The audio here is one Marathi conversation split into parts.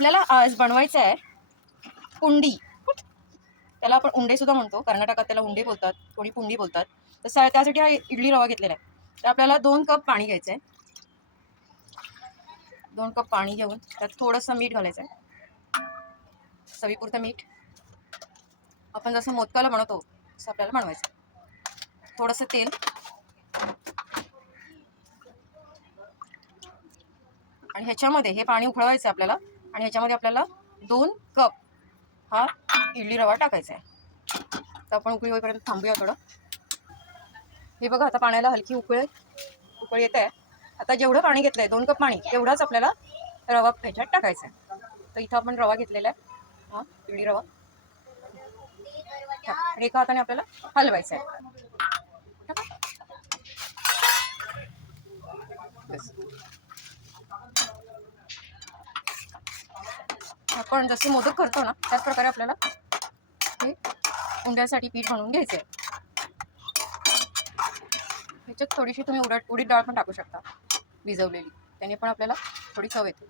आपल्याला आज बनवायचं आहे पुंडी. त्याला आपण उंडे सुद्धा म्हणतो, कर्नाटकात त्याला उंडे बोलतात, कोणी पुंडी बोलतात. तर त्यासाठी हा इडली रवा घेतलेला आहे. तर आपल्याला 2 कप पाणी घ्यायचं आहे. 2 कप पाणी घेऊन त्यात थोडंसं मीठ घालायचं आहे, चवीपुरतं मीठ. आपण जसं मोदकाला बनवतो तसं आपल्याला बनवायचं. थोडंसं तेल आणि ह्याच्यामध्ये हे पाणी उकळवायचं आहे आपल्याला. आणि ह्याच्यामध्ये आपल्याला 2 कप हा इडली रवा टाकायचा आहे. तर आपण उकळी होईपर्यंत थांबूया थोडं. हे बघा, आता पाण्याला हलकी उकळ येत आहे. आता जेवढं पाणी घेतलंय 2 कप पाणी, तेवढाच आपल्याला रवा ह्याच्यात टाकायचा आहे. तर इथं आपण रवा घेतलेला आहे, हा इडली रवा. एका हाताने आपल्याला हलवायचा आहे. आपण जसे मोदक करतो ना त्याच प्रकारे आपल्याला हे उंड्यासाठी पीठ म्हणून घ्यायचं आहे. ह्याच्यात थोडीशी तुम्ही उडीद डाळ पण टाकू शकता, भिजवलेली. त्याने पण आपल्याला थोडी चव येते.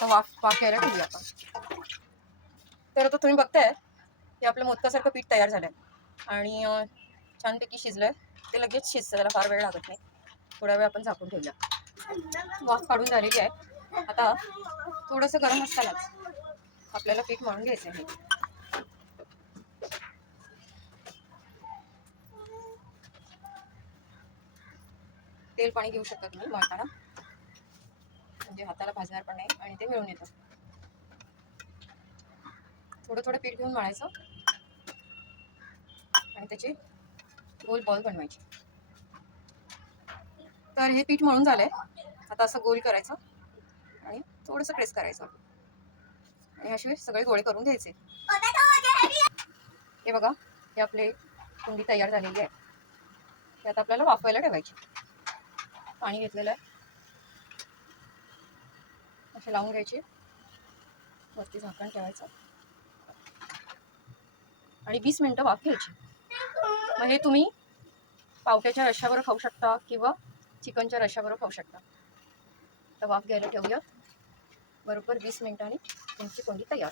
तर वाफ यायला ठेवूया आपण. तर आता तुम्ही बघताय की आपलं मोदकासारखं पीठ तयार झालंय आणि छानपैकी शिजलंय. ते लगेच शिजतं, त्याला फार वेळ लागत नाही. थोडा वेळ आपण झाकून ठेवूया. वाफ काढून झालेली आहे. आता थोडंसं गरम असतानाच आपल्याला पीठ मळून घ्यायचं आहे. तेल पाणी घेऊ शकता तुम्ही मळताना, म्हणजे हाताला भाजणार पण नाही आणि ते मिळून येतं. थोडं थोडं पीठ घेऊन मळायचं आणि त्याचे गोल बॉल बनवायचे. तर हे पीठ मळून झालंय. आता असं गोल करायचं आणि थोडंसं प्रेस करायचं आणि असे सगळे गोळे करून घ्यायचे. हे बघा, हे आपले पुंडी तयार झालेली आहे. ते आता आपल्याला वाफवायला ठेवायची. पाणी घेतलेलं आहे, असे लावून घ्यायचे, वरती झाकण ठेवायचं आणि 20 मिनिटं वाफ घ्यायची. मग हे तुम्ही पावट्याच्या रश्श्याबरोबर खाऊ शकता किंवा चिकनच्या रश्श्याबरोबर खाऊ शकता. तर वाफ घ्यायला ठेवूया. बरोबर 20 मिनिटांनी तुमची पुंडी तयार.